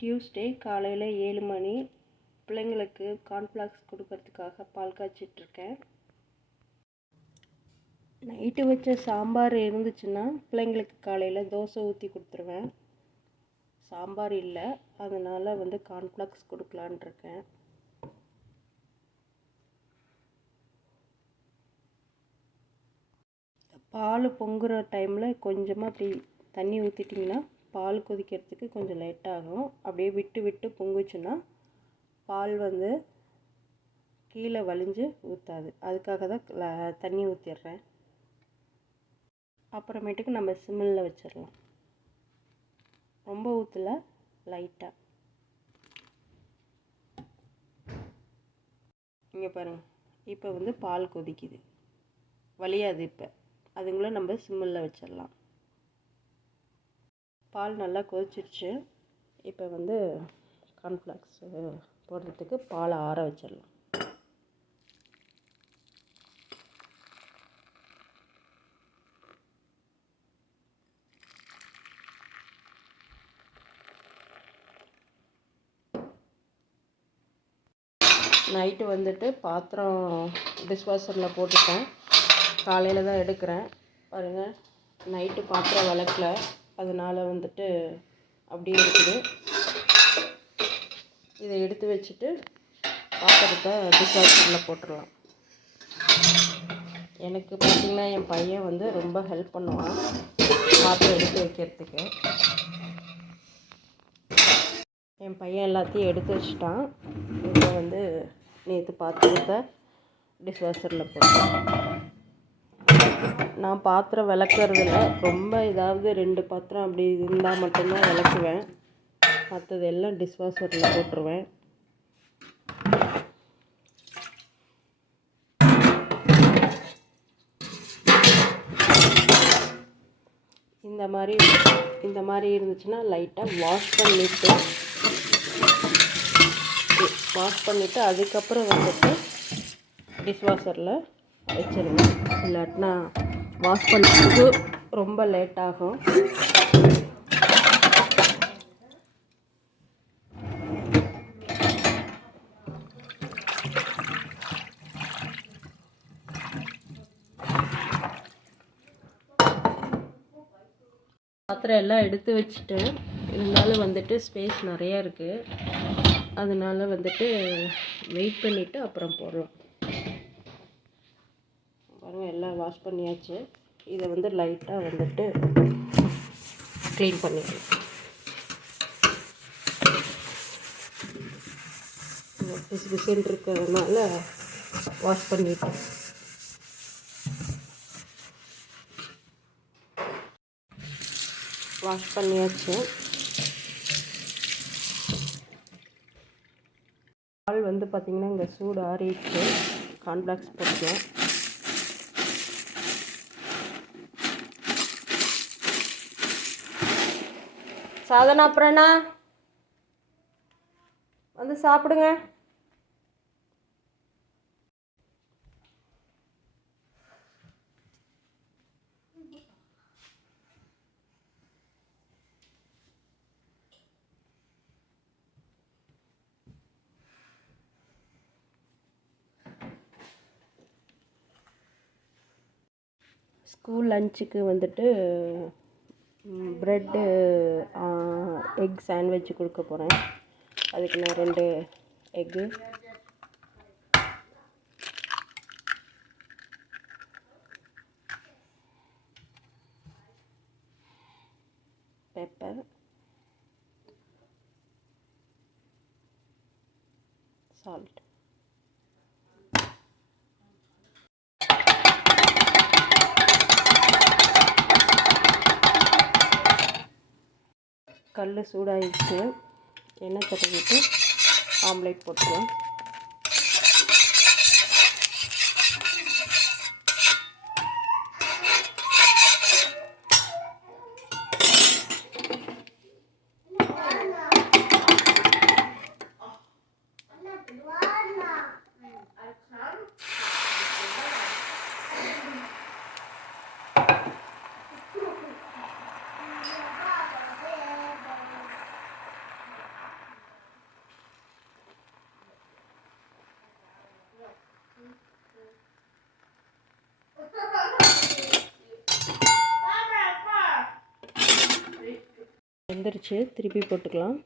Tuesday காலையில் ஏழு மணி. பிள்ளைங்களுக்கு கார்ன்ஃப்ளாக்ஸ் கொடுக்கறதுக்காக பால் காய்ச்சிட்ருக்கேன். நைட்டு வச்ச சாம்பார் இருந்துச்சுன்னா பிள்ளைங்களுக்கு காலையில் தோசை ஊற்றி கொடுத்துருவேன். சாம்பார் இல்லை அதனால் வந்து கார்ன்ஃப்ளாக்ஸ் கொடுக்கலான் இருக்கேன் பால் பொங்குற டைமில் கொஞ்சமாக அப்படி தண்ணி ஊற்றிட்டிங்கன்னா பால் கொதிக்கிறதுக்கு கொஞ்சம் லேட் ஆகும். அப்படியே விட்டு விட்டு பொங்குச்சுன்னா பால் வந்து கீழே வலிஞ்சு ஊற்றாது அதுக்காக தான் தண்ணி ஊற்றிடுறேன் அப்புறமேட்டுக்கு நம்ம சிம்மில் வச்சிடலாம். ரொம்ப ஊற்றல லைட்டாக இங்கே பாருங்க. இப்போ வந்து பால் கொதிக்குது. வலியாது இப்போ. அதுங்களும் நம்ம சிம்மில் வச்சிடலாம். பால் நல்லா கொதிச்சிருச்சு. இப்போ வந்து கார்ன்ஃப்ளாக்ஸ் போடுறதுக்கு பாலை ஆற வச்சிடலாம். நைட்டு வந்துட்டு பாத்திரம் டிஷ்வாஷரில் போட்டுட்டேன். காலையில் தான் எடுக்கிறேன். பாருங்கள் நைட்டு பாத்திரம் விளக்கல. அதனால் வந்துட்டு அப்படியே இருக்குது. இதை எடுத்து வச்சுட்டு பாத்திரத்தை டிஷ்வாஷரில் போட்டுடலாம். எனக்கு பார்த்திங்கன்னா என் பையன் வந்து ரொம்ப ஹெல்ப் பண்ணுவான். பாத்திரம் எடுத்து வைக்கிறதுக்கு. என் பையன் எல்லாத்தையும் எடுத்து வச்சிட்டான். இதை வந்து நேற்று பாத்திரத்தை டிஷ்வாஷரில் போட்டேன். நான் பாத்திரம் விளக்குறதில்ல ரொம்ப ஏதாவது ரெண்டு பாத்திரம் அப்படி இருந்தால் மட்டும்தான் விளக்குவேன். மற்றது எல்லாம் டிஷ்வாஷரில் போட்டுருவேன். இந்த மாதிரி இந்த மாதிரி இருந்துச்சுன்னா லைட்டாக வாஷ் பண்ணிவிட்டு வாஷ் பண்ணிவிட்டு அதுக்கப்புறம் வந்துட்டு டிஷ்வாஷரில் வச்சிருங்க இல்லாட்டினா வாஷ் பண்ணுறதுக்கு ரொம்ப லேட் ஆகும். பாத்திரம் எல்லாம் எடுத்து வச்சுட்டு இருந்தாலும் வந்துட்டு ஸ்பேஸ் நிறையா இருக்குது அதனால் வந்துட்டு வெயிட் பண்ணிவிட்டு அப்புறம் போடலாம். பாருங்கள் எல்லாம் வாஷ் பண்ணியாச்சு. இதை வந்து லைட்டாக வந்துட்டு க்ளீன் பண்ணிக்கலாம். பிசு பிசுன்னு இருக்கிறதுனால வாஷ் பண்ணிட்டேன் வாஷ் பண்ணியாச்சு. பால் வந்து பார்த்திங்கன்னா இங்கே சூடு ஆறிடுச்சு. கார்ன்ஃப்ளாக்ஸ் போட்டேன் சாதனா அப்புறம்ண்ணா வந்து சாப்பிடுங்க. ஸ்கூல் லஞ்சுக்கு வந்துட்டு ப்ரெட்டு எக் சாண்ட்விச் கொடுக்க போகிறேன் அதுக்கு நான் ரெண்டு எக்கு பெப்பர் சால்ட் கல் சூடாகிடுச்சு எண்ணெய் தடவிட்டு ஆம்லேட் போட்டுருவோம் வெந்துருச்சு. திருப்பி போட்டுக்கலாம்.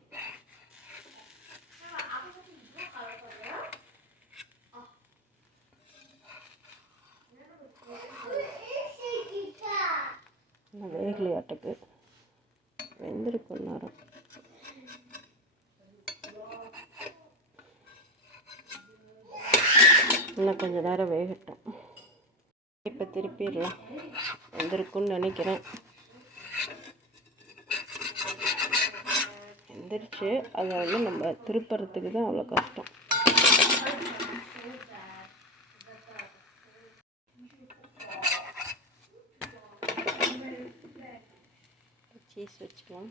வேகலையாட்டுக்கு வெந்திருக்கும் நேரம் இன்னும் கொஞ்சம் நேரம் வேகட்டும். இப்போ திருப்பிடலாம். வந்திருக்குன்னு நினைக்கிறேன். வெந்துருச்சு அதை வந்து நம்ம திருப்புறத்துக்கு தான் அவ்வளோ கஷ்டம். சீஸ் வச்சுக்கலாம்.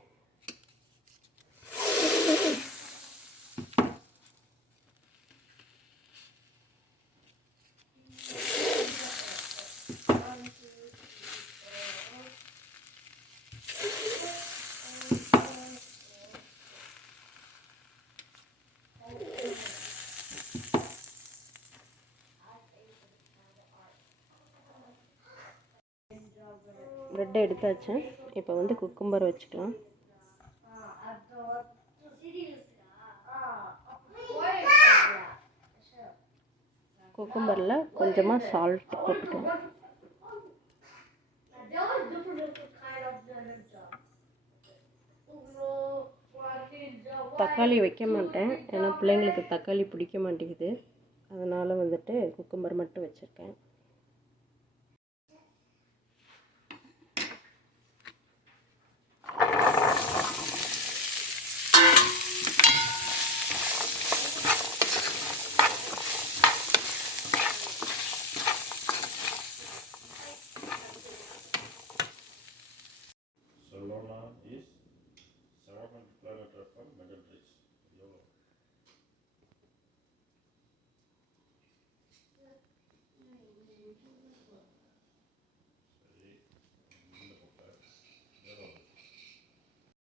ப்ரெட்டை எடுத்தாச்சு. இப்போ வந்து குக்கும்பர் வச்சுக்கலாம். குக்கும்பரில் கொஞ்சமாக சால்ட் போட்டுக்கலாம். தக்காளி வைக்க மாட்டேன். ஏன்னா பிள்ளைங்களுக்கு தக்காளி பிடிக்க மாட்டேங்குது. அதனால் வந்துட்டு குக்கும்பர் மட்டும் வச்சுருக்கேன்.